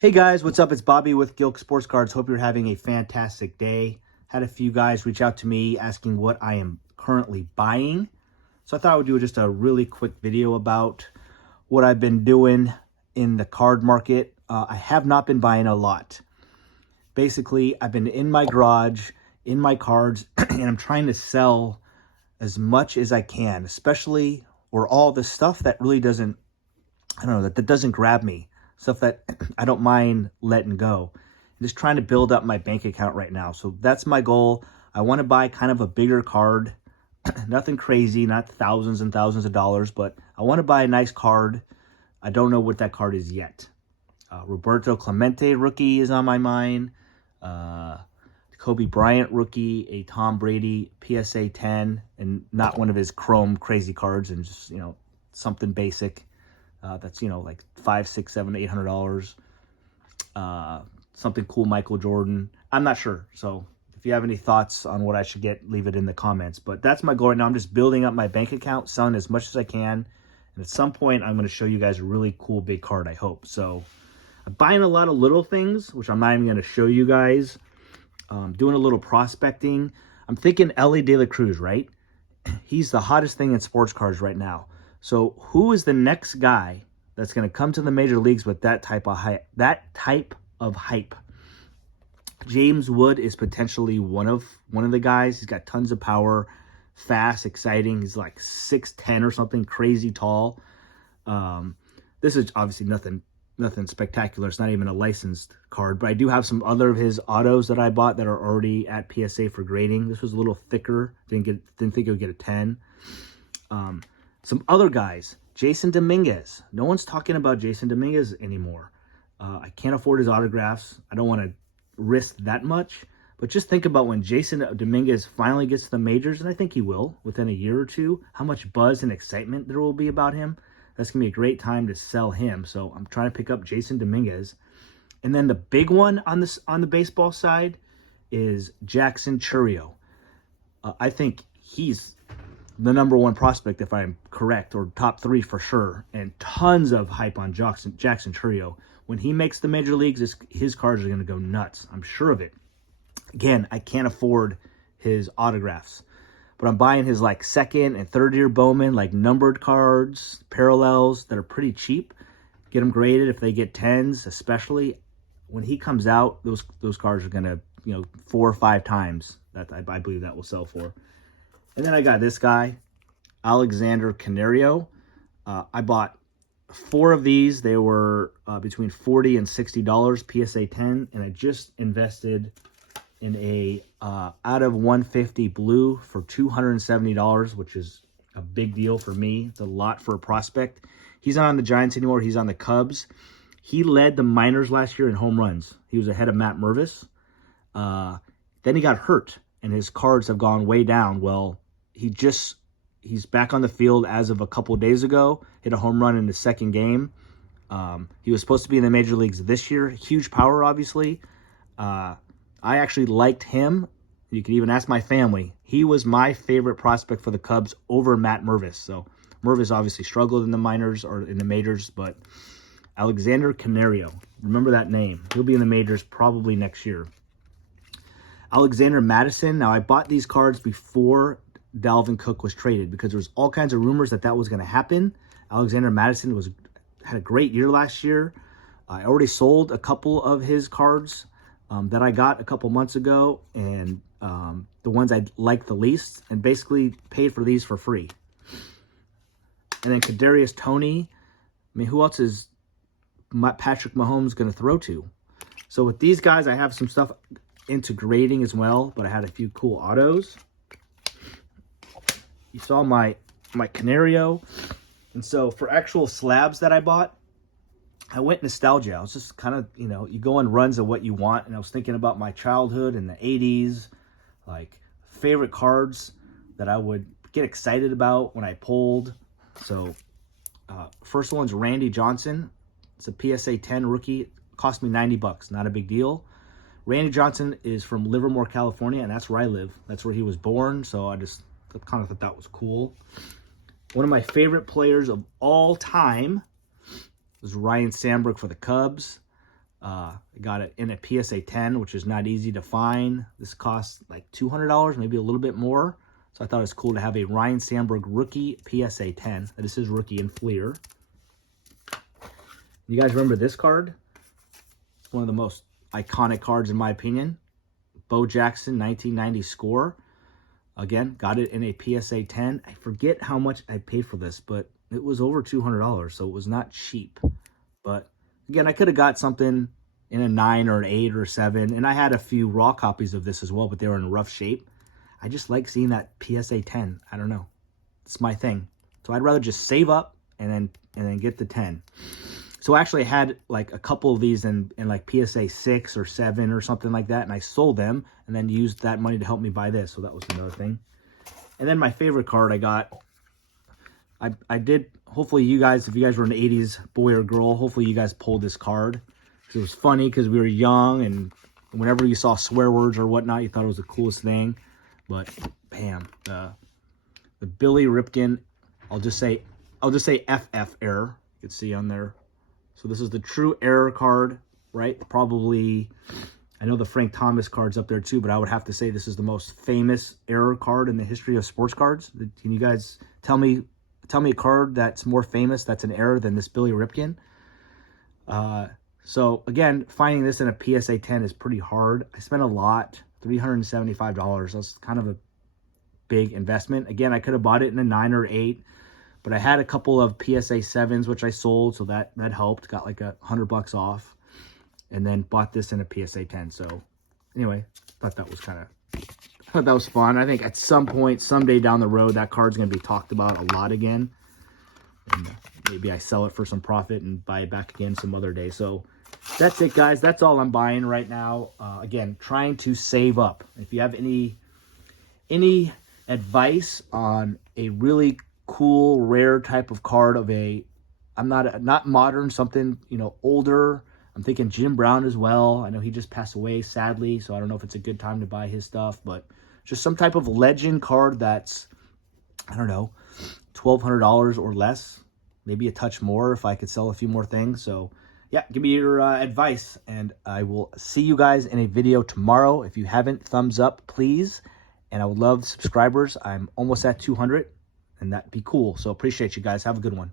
Hey guys, what's up? It's Bobby with Gilk Sports Cards. Hope you're having a fantastic day. Had a few guys reach out to me asking what I am currently buying. So I thought I would do just a really quick video about what I've been doing in the card market. I have not been buying a lot. Basically, I've been in my garage, in my cards, and I'm trying to sell as much as I can, especially or all the stuff that really doesn't, I don't know, that doesn't grab me. Stuff that I don't mind letting go. I'm just trying to build up my bank account right now. So that's my goal. I want to buy kind of a bigger card. Nothing crazy, not thousands and thousands of dollars, but I want to buy a nice card. I don't know what that card is yet. Roberto Clemente rookie is on my mind. Kobe Bryant rookie, a Tom Brady PSA 10, and not one of his chrome crazy cards, and just, something basic. That's, like $500, $600, $700, $800. Something cool, Michael Jordan. I'm not sure. So if you have any thoughts on what I should get, leave it in the comments. But that's my goal right now. I'm just building up my bank account, selling as much as I can. And at some point, I'm going to show you guys a really cool big card, I hope. So I'm buying a lot of little things, which I'm not even going to show you guys. Doing a little prospecting. I'm thinking Elly De La Cruz, right? He's the hottest thing in sports cards right now. So who is the next guy that's going to come to the major leagues with that type of hype? James Wood is potentially one of the guys. He's got tons of power, fast, exciting. He's like 6'10" or something, crazy tall. This is obviously nothing spectacular. It's not even a licensed card, but I do have some other of his autos that I bought that are already at PSA for grading. This was a little thicker. Didn't think it would get a 10. Some other guys, Jasson Dominguez. No one's talking about Jasson Dominguez anymore. I can't afford his autographs. I don't want to risk that much. But just think about when Jasson Dominguez finally gets to the majors, and I think he will within a year or two, how much buzz and excitement there will be about him. That's going to be a great time to sell him. So I'm trying to pick up Jasson Dominguez. And then the big one on the baseball side is Jackson Chourio. I think he's the number one prospect, if I'm correct, or top 3 for sure. And tons of hype on Jackson Chourio. When he makes the major leagues, his cards are going to go nuts. I'm sure of it. Again, I can't afford his autographs, but I'm buying his like second and third year Bowman, like numbered cards, parallels that are pretty cheap. Get them graded if they get 10s, especially when he comes out. Those cards are gonna 4 or 5 times that I believe that will sell for. And then I got this guy, Alexander Canario. I bought 4 of these. They were between $40 and $60 PSA 10, and I just invested in a out of 150 blue for $270, which is a big deal for me. It's a lot for a prospect. He's not on the Giants anymore. He's on the Cubs. He led the minors last year in home runs. He was ahead of Matt Mervis. Then he got hurt, and his cards have gone way down. Well, he's back on the field as of a couple of days ago. Hit a home run in the second game. He was supposed to be in the major leagues this year. Huge power, obviously. I actually liked him. You can even ask my family. He was my favorite prospect for the Cubs over Matt Mervis. So Mervis obviously struggled in the minors or in the majors, but Alexander Canario, remember that name. He'll be in the majors probably next year. Alexander Madison. Now, I bought these cards before Dalvin Cook was traded because there was all kinds of rumors that was going to happen. Alexander Madison had a great year last year. I already sold a couple of his cards that I got a couple months ago, and the ones I liked the least, and basically paid for these for free. And then Kadarius Toney. I mean, who else is Patrick Mahomes going to throw to? So with these guys, I have some stuff into grading as well, but I had a few cool autos. You saw my Canario. And so for actual slabs that I bought, I went nostalgia. I was just kind of, you go on runs of what you want. And I was thinking about my childhood in the 80s, like favorite cards that I would get excited about when I pulled. So first one's Randy Johnson. It's a PSA 10 rookie. It cost me $90, not a big deal. Randy Johnson is from Livermore, California, and that's where I live. That's where he was born, so I just kind of thought that was cool. One of my favorite players of all time was Ryan Sandberg for the Cubs. Got it in a PSA 10, which is not easy to find. This costs like $200, maybe a little bit more. So I thought it was cool to have a Ryne Sandberg rookie PSA 10. This is rookie in Fleer. You guys remember this card? It's one of the most iconic cards in my opinion. Bo Jackson 1990 score. Again, got it in a PSA 10. I forget how much I paid for this, but it was over $200, so it was not cheap. But again, I could have got something in a 9 or an 8 or 7, and I had a few raw copies of this as well, but they were in rough shape. I just like seeing that PSA 10. I don't know. It's my thing. So I'd rather just save up and then get the 10. So actually I had like a couple of these in like PSA 6 or 7 or something like that, and I sold them and then used that money to help me buy this. So that was another thing. And then my favorite card I got, I did, hopefully you guys, if you guys were an 80s boy or girl, hopefully you guys pulled this card. It was funny because we were young, and whenever you saw swear words or whatnot, you thought it was the coolest thing. But bam, the Billy Ripken, I'll just say FF error. You can see on there. So this is the true error card, right? Probably, I know the Frank Thomas card's up there too, but I would have to say this is the most famous error card in the history of sports cards. Can you guys tell me a card that's more famous that's an error than this Billy Ripken? So again, finding this in a PSA 10 is pretty hard. I spent a lot, $375. That's kind of a big investment. Again, I could have bought it in a 9 or 8, but I had a couple of PSA 7s, which I sold, so that helped. Got like $100 off, and then bought this in a PSA 10. So anyway, thought that was fun. I think at some point, someday down the road, that card's going to be talked about a lot again. And maybe I sell it for some profit and buy it back again some other day. So that's it, guys. That's all I'm buying right now. Again, trying to save up. If you have any advice on a really cool, rare type of card of I'm not modern, something, older. I'm thinking Jim Brown as well. I know he just passed away, sadly, so I don't know if it's a good time to buy his stuff, but just some type of legend card that's, I don't know, $1,200 or less, maybe a touch more if I could sell a few more things. So yeah, give me your advice, and I will see you guys in a video tomorrow. If you haven't, thumbs up, please. And I would love subscribers. I'm almost at 200, and that'd be cool. So appreciate you guys. Have a good one.